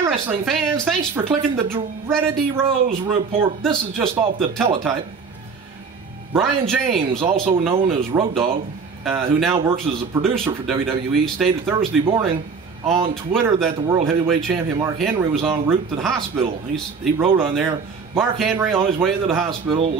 Hi wrestling fans, thanks for clicking the Dreaded D Rose report. This is just off the teletype. Brian James, also known as Road Dogg, who now works as a producer for WWE, stated Thursday morning on Twitter that the World Heavyweight Champion Mark Henry was en route to the hospital. He wrote on there, Mark Henry on his way to the hospital.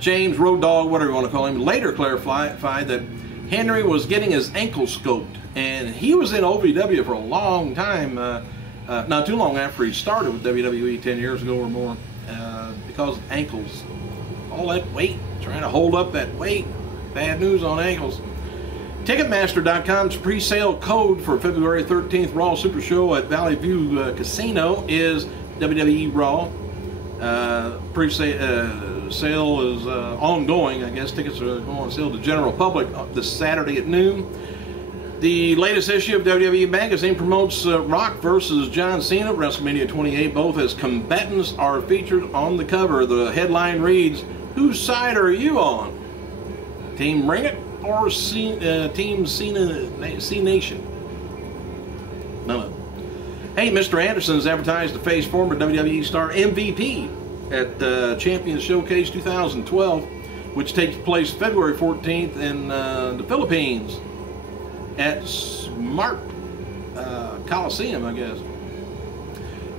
James, Road Dogg, whatever you want to call him, later clarified that Henry was getting his ankle scoped. And he was in OVW for a long time, not too long after he started with WWE 10 years ago or more, because of ankles. All that weight, trying to hold up that weight. Bad news on ankles. Ticketmaster.com's pre-sale code for February 13th Raw Super Show at Valley View Casino is WWE Raw. Sale is ongoing. I guess tickets are going on sale to general public this Saturday at noon. The latest issue of WWE Magazine promotes Rock versus John Cena at WrestleMania 28. Both as combatants are featured on the cover. The headline reads, "Whose side are you on? Team Ring It or Team C-Nation?" None of them. Hey, Mr. Anderson is advertised to face former WWE star MVP at Champions Showcase 2012, which takes place February 14th in the Philippines at Smart Coliseum, I guess.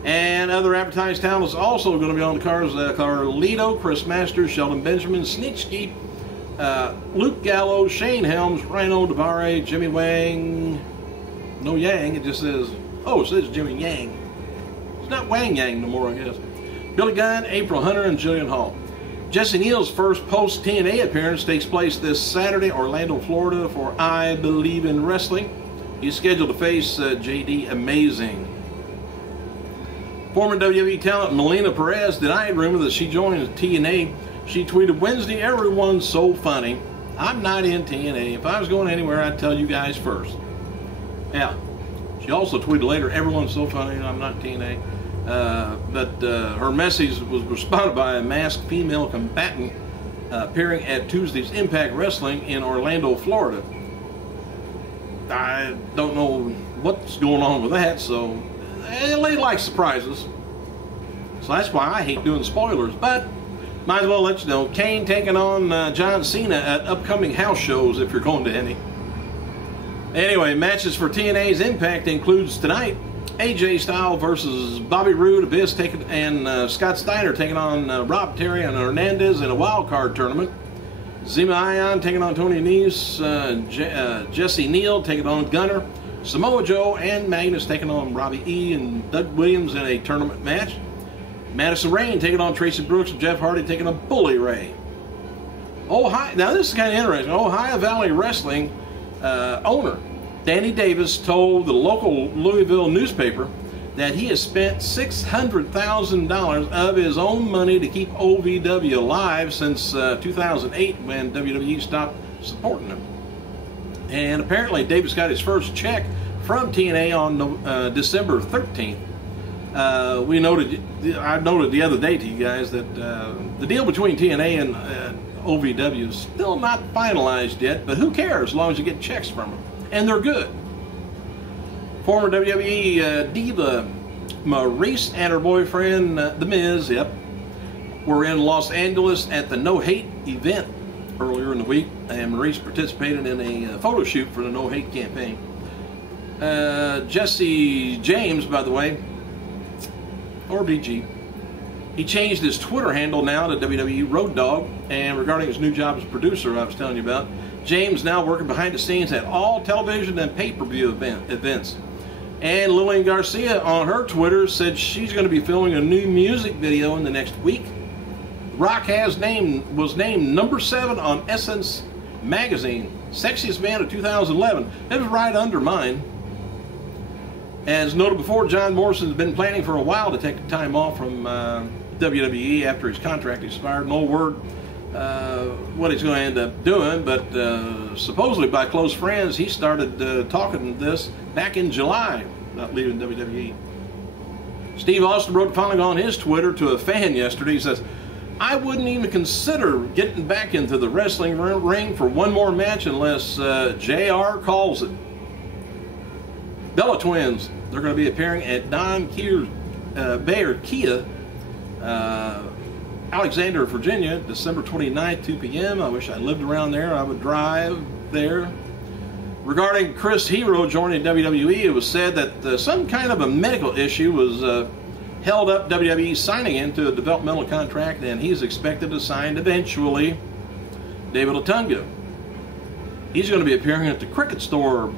And other advertised talent is also going to be on the cards. Carlito, Chris Masters, Sheldon Benjamin, Snitsky, Luke Gallows, Shane Helms, Rhino Devare, Jimmy Wang. No Yang, it just says, oh, it says Jimmy Yang. It's not Wang Yang no more, I guess. Billy Gunn, April Hunter, and Jillian Hall. Jesse Neal's first post-TNA appearance takes place this Saturday, Orlando, Florida, for I Believe in Wrestling. He's scheduled to face JD Amazing. Former WWE talent Melina Perez denied rumor that she joined TNA. She tweeted Wednesday, "Everyone's so funny. I'm not in TNA. If I was going anywhere, I'd tell you guys first." Yeah. She also tweeted later, "Everyone's so funny. I'm not TNA." But her message was responded by a masked female combatant appearing at Tuesday's Impact Wrestling in Orlando, Florida. I don't know what's going on with that, so they like surprises. So that's why I hate doing spoilers, but might as well let you know. Kane taking on John Cena at upcoming house shows if you're going to any. Anyway, matches for TNA's Impact includes tonight AJ Styles versus Bobby Roode, Abyss and Scott Steiner taking on Rob Terry and Hernandez in a wild card tournament. Zema Ion taking on Tony Nese, Jesse Neal taking on Gunner, Samoa Joe and Magnus taking on Robbie E and Doug Williams in a tournament match. Madison Rayne taking on Tracy Brooks and Jeff Hardy taking on Bully Ray. Now this is kind of interesting. Ohio Valley Wrestling owner Danny Davis told the local Louisville newspaper that he has spent $600,000 of his own money to keep OVW alive since 2008 when WWE stopped supporting him. And apparently Davis got his first check from TNA on December 13th. I noted the other day to you guys that the deal between TNA and OVW is still not finalized yet, but who cares as long as you get checks from them. And they're good. Former WWE diva Maurice and her boyfriend, The Miz, were in Los Angeles at the No Hate event earlier in the week, and Maurice participated in a photo shoot for the No Hate campaign. Jesse James, by the way, or BG, he changed his Twitter handle now to WWE Road Dogg, and regarding his new job as producer I was telling you about, James now working behind the scenes at all television and pay-per-view events. And Lillian Garcia on her Twitter said she's going to be filming a new music video in the next week. Rock was named number 7 on Essence magazine, Sexiest Man of 2011. It was right under mine. As noted before, John Morrison's been planning for a while to take time off from WWE after his contract expired. No word what he's going to end up doing, but supposedly by close friends, he started talking this back in July about leaving WWE. Steve Austin wrote finally on his Twitter to a fan yesterday. He says, "I wouldn't even consider getting back into the wrestling ring for one more match unless JR calls it." Bella Twins, they're going to be appearing at Don Bayer Kia, Alexander, Virginia, December 29th, 2 p.m. I wish I lived around there. I would drive there. Regarding Chris Hero joining WWE, it was said that some kind of a medical issue was held up WWE signing into a developmental contract, and he's expected to sign eventually. David Otunga, he's going to be appearing at the Cricket Store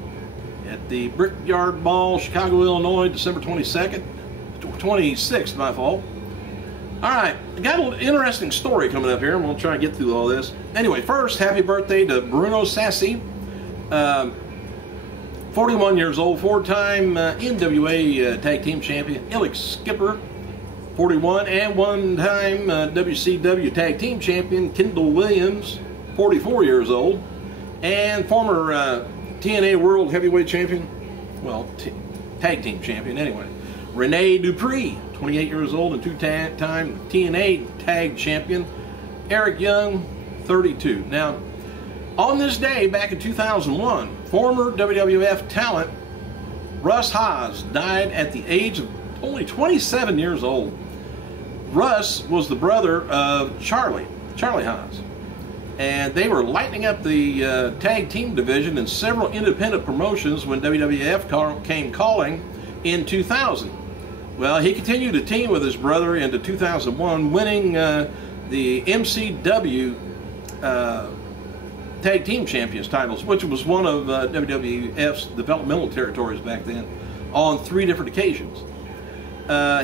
at the Brickyard Mall, Chicago, Illinois, December 26th, my fault. All right, I got an interesting story coming up here, and we'll try and get through all this. Anyway, first, happy birthday to Bruno Sassi, 41 years old, four-time NWA Tag Team Champion. Alex Skipper, 41, and one-time WCW Tag Team Champion Kendall Williams, 44 years old, and former TNA World Heavyweight Champion, well, Tag Team Champion anyway, Rene Dupree, 28 years old and two-time TNA Tag Champion, Eric Young, 32. Now, on this day, back in 2001, former WWF talent Russ Haas died at the age of only 27 years old. Russ was the brother of Charlie Haas, and they were lighting up the tag team division in several independent promotions when WWF came calling in 2000. Well, he continued to team with his brother into 2001, winning the MCW Tag Team Champions titles, which was one of WWF's developmental territories back then, on 3 different occasions.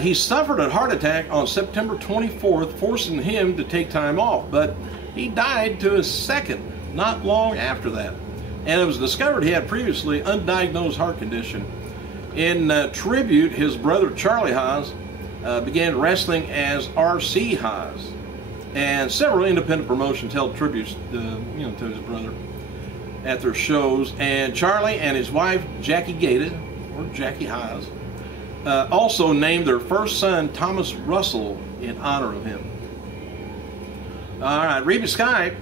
He suffered a heart attack on September 24th, forcing him to take time off, but he died to his second not long after that. And it was discovered he had previously undiagnosed heart condition. In tribute, his brother Charlie Haas began wrestling as R.C. Haas, and several independent promotions held tributes to his brother at their shows. And Charlie and his wife Jackie Gata, or Jackie Haas, also named their first son Thomas Russell in honor of him. All right, Reba Sky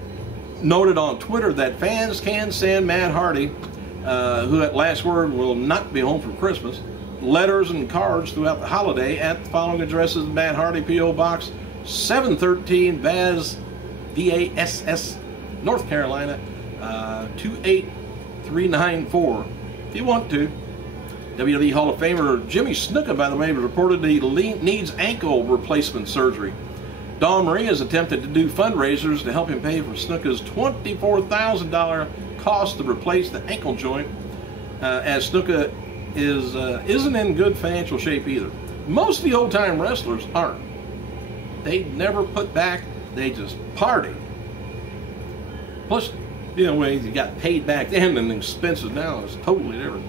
noted on Twitter that fans can send Matt Hardy, who at last word will not be home for Christmas, letters and cards throughout the holiday at the following addresses: Matt Hardy, P.O. Box 713, Vass, V-A-S-S, North Carolina, 28394. If you want to. WWE Hall of Famer Jimmy Snuka, by the way, reportedly needs ankle replacement surgery. Dawn Marie has attempted to do fundraisers to help him pay for Snuka's $24,000 cost to replace the ankle joint, as Snuka isn't in good financial shape either. Most of the old-time wrestlers aren't. They never put back, they just party. Plus, ways you got paid back then and the expenses now is totally different.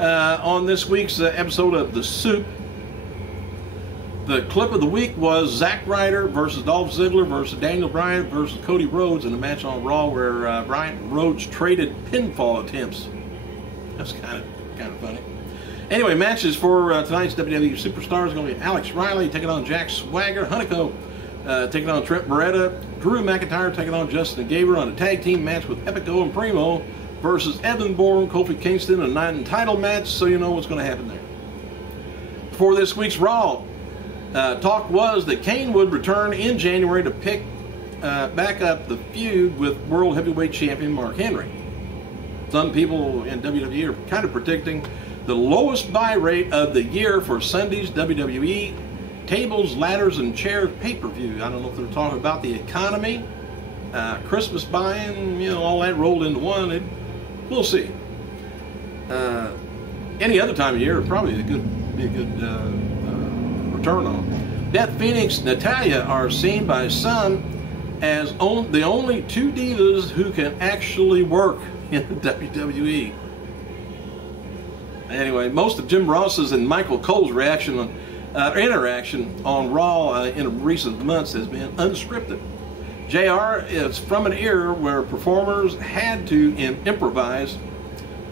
On this week's episode of The Soup, the clip of the week was Zack Ryder versus Dolph Ziggler versus Daniel Bryan versus Cody Rhodes in a match on Raw where Bryan and Rhodes traded pinfall attempts. That's kind of funny. Anyway, matches for tonight's WWE Superstars are going to be Alex Riley taking on Jack Swagger, Hunico taking on Trent Beretta, Drew McIntyre taking on Justin Gabriel on a tag team match with Epico and Primo versus Evan Bourne, Kofi Kingston, a non-title match, so you know what's going to happen there. For this week's Raw, talk was that Kane would return in January to pick back up the feud with World Heavyweight Champion Mark Henry. Some people in WWE are kind of predicting the lowest buy rate of the year for Sunday's WWE Tables, Ladders, and Chairs pay-per-view. I don't know if they're talking about the economy, Christmas buying, all that rolled into one. We'll see. Any other time of year, probably be a good return on. Beth Phoenix, Natalya are seen by some as the only 2 divas who can actually work in the WWE. Anyway, most of Jim Ross's and Michael Cole's interaction on Raw in recent months has been unscripted. JR is from an era where performers had to improvise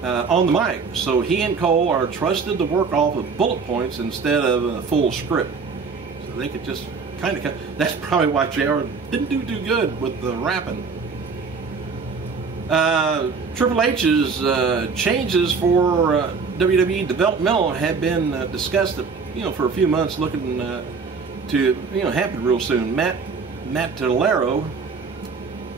on the mic, so he and Cole are trusted to work off of bullet points instead of a full script. So they could just kind of, that's probably why JR didn't do too good with the rapping. Triple H's changes for WWE developmental have been discussed, for a few months, looking to happen real soon. Matt Tellero,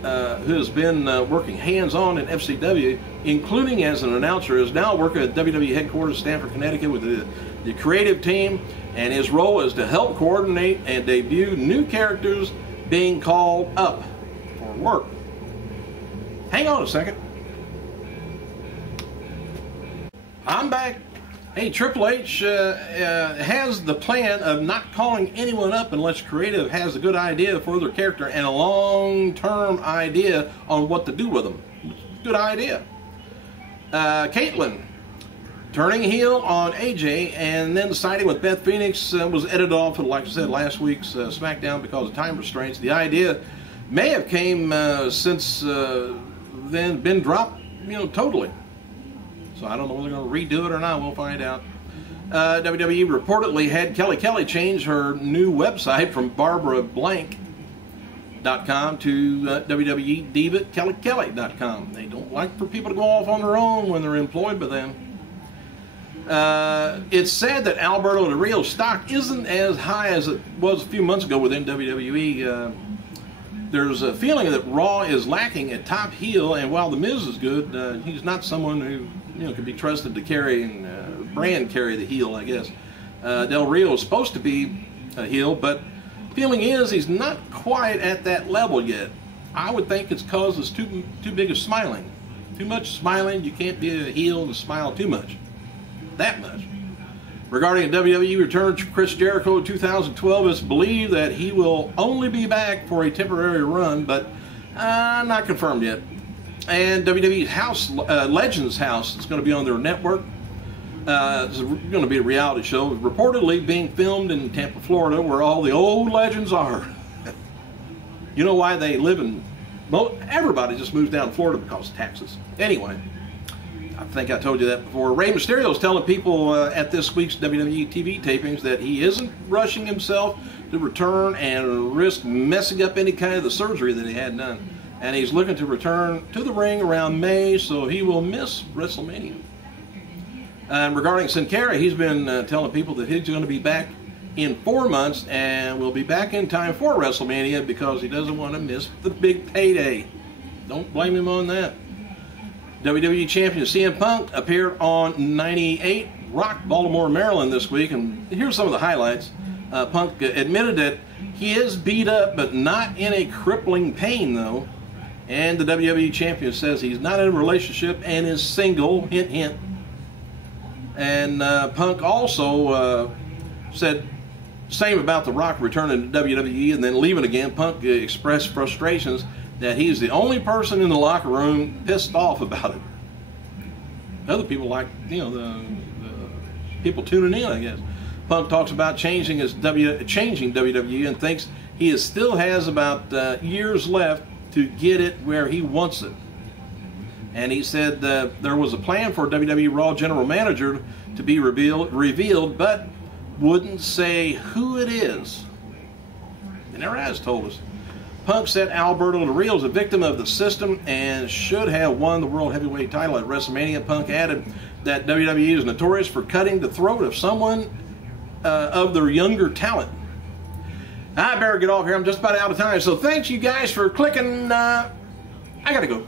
who has been working hands-on in FCW, including as an announcer, is now working at WWE headquarters, Stamford, Connecticut, with the creative team, and his role is to help coordinate and debut new characters being called up for work. Hang on a second. I'm back. Hey, Triple H has the plan of not calling anyone up unless creative has a good idea for their character and a long-term idea on what to do with them. Good idea. Caitlyn turning heel on AJ and then siding with Beth Phoenix was edited off, like I said, last week's SmackDown because of time restraints. The idea may have came since then been dropped, totally. So I don't know whether they're going to redo it or not. We'll find out. WWE reportedly had Kelly change her new website from BarbaraBlank.com to WWE Diva KellyKelly.com. They don't like for people to go off on their own when they're employed by them. It's said that Alberto Del Rio's stock isn't as high as it was a few months ago within WWE. There's a feeling that Raw is lacking a top heel, and while The Miz is good, he's not someone who can be trusted to carry the heel, I guess. Del Rio is supposed to be a heel, but feeling is he's not quite at that level yet. I would think it's because it's too big of smiling. Too much smiling. You can't be a heel and smile too much. That much. Regarding a WWE return to Chris Jericho in 2012, it's believed that he will only be back for a temporary run, but not confirmed yet. And WWE's House, Legends House, is going to be on their network. It's going to be a reality show, reportedly being filmed in Tampa, Florida, where all the old legends are. You know why they live in... Well, everybody just moves down to Florida because of taxes. Anyway, I think I told you that before. Rey Mysterio is telling people at this week's WWE TV tapings that he isn't rushing himself to return and risk messing up any kind of the surgery that he had done. And he's looking to return to the ring around May, so he will miss WrestleMania. And regarding Sin Cara, he's been telling people that he's going to be back in 4 months and will be back in time for WrestleMania because he doesn't want to miss the big payday. Don't blame him on that. WWE Champion CM Punk appeared on 98 Rock, Baltimore, Maryland this week, and here's some of the highlights. Punk admitted that he is beat up, but not in a crippling pain, though. And the WWE Champion says he's not in a relationship and is single, hint, hint. And Punk also said same about The Rock returning to WWE and then leaving again. Punk expressed frustrations that he's the only person in the locker room pissed off about it. Other people like, the people tuning in, I guess. Punk talks about changing WWE and thinks he still has about years left to get it where he wants it. And he said there was a plan for WWE Raw General Manager to be revealed, but wouldn't say who it is. They never has told us. Punk said Alberto Del Rio is a victim of the system and should have won the World Heavyweight title at WrestleMania. Punk added that WWE is notorious for cutting the throat of someone of their younger talent. I better get off here. I'm just about out of time. So thanks you guys for clicking. I gotta go.